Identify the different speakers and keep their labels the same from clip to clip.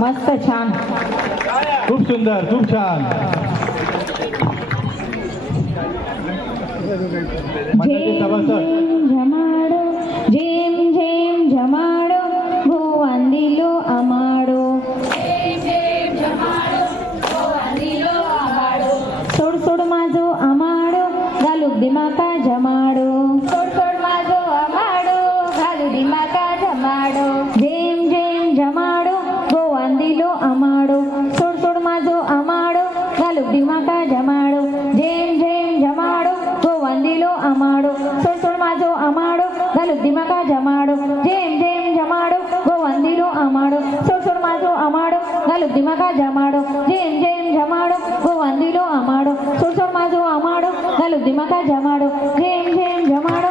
Speaker 1: मस्त छान
Speaker 2: खूप सुंदर खूप छान
Speaker 1: मंडळाचे सभासद झेम झमाडो झेम झेम झमाडो भुवांदिलो अमाडो सोड सोड माझो अमाडो घालूक दिमाका जमाडो
Speaker 3: सोड सोड माझो अमाडो घालू दिमाका धमाडो
Speaker 1: ಜಮಾಡು ಜೇಮ್ ಜೇಮ್ ಜಮಾಡು ಗೋವಂದಿರು ಅಮಾಡು ಸುರ್ ಸುರ್ ಮಾತು ಅಮಾಡು ಗಲು ದಿಮಗ ಜಮಾಡು ಜೇಮ್ ಜೇಮ್ ಜಮಾಡು ಗೋವಂದಿರು ಅಮಾಡು ಸುರ್ ಸುರ್ ಮಾತು ಅಮಾಡು ಗಲು ದಿಮಗ ಜಮಾಡು ಜೇಮ್ ಜೇಮ್ ಜಮಾಡು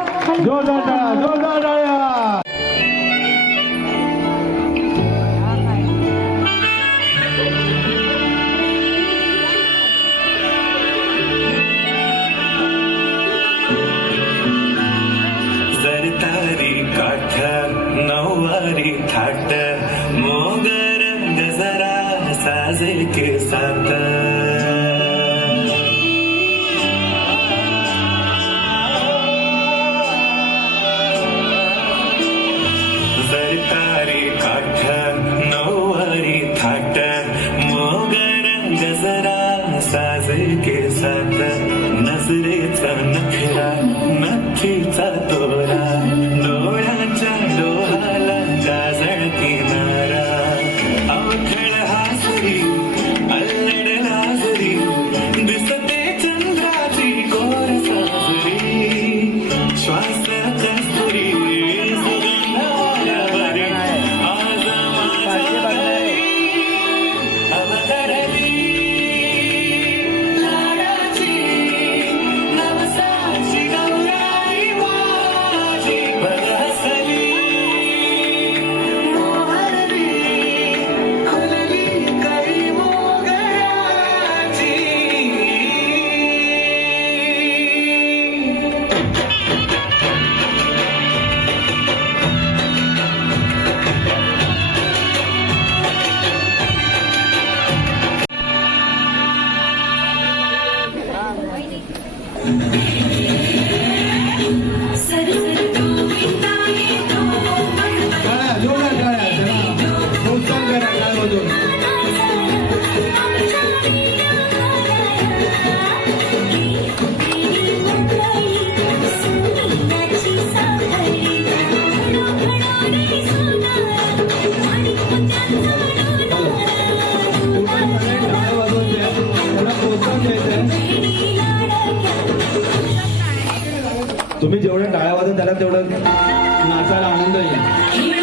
Speaker 4: तुम्ही जेवढ्या टाळ्या वाजून त्याला तेवढं नाचायला आनंद येईल.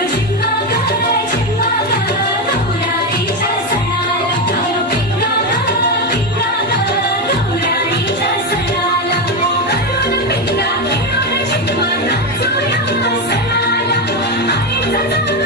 Speaker 3: No, no, no, no.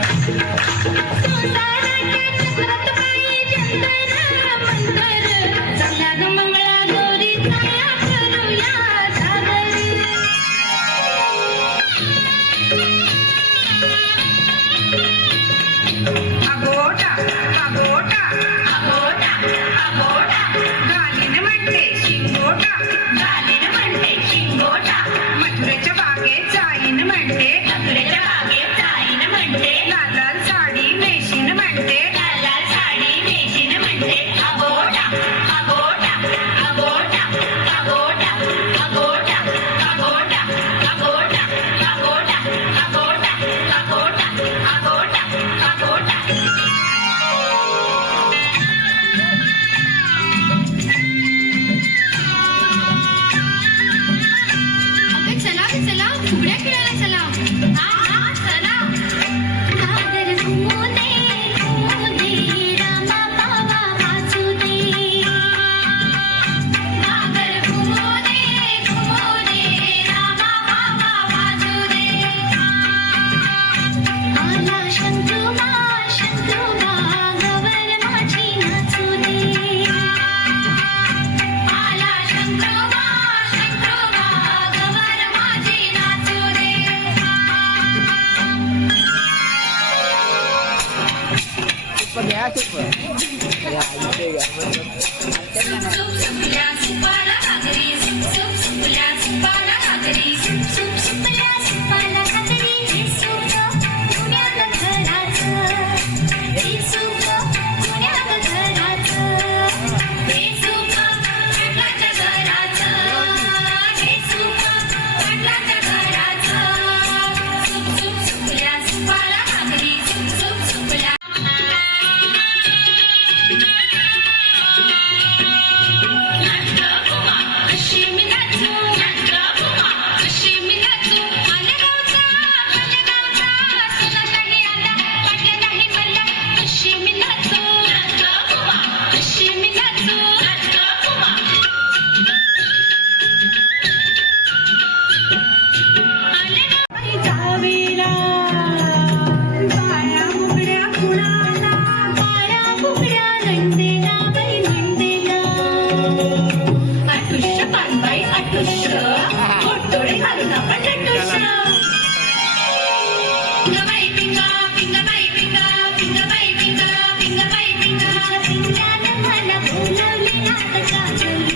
Speaker 3: Thank you. పింగపై పింగ పింగపై పింగ పింగ నల్ల పూలలి ఆట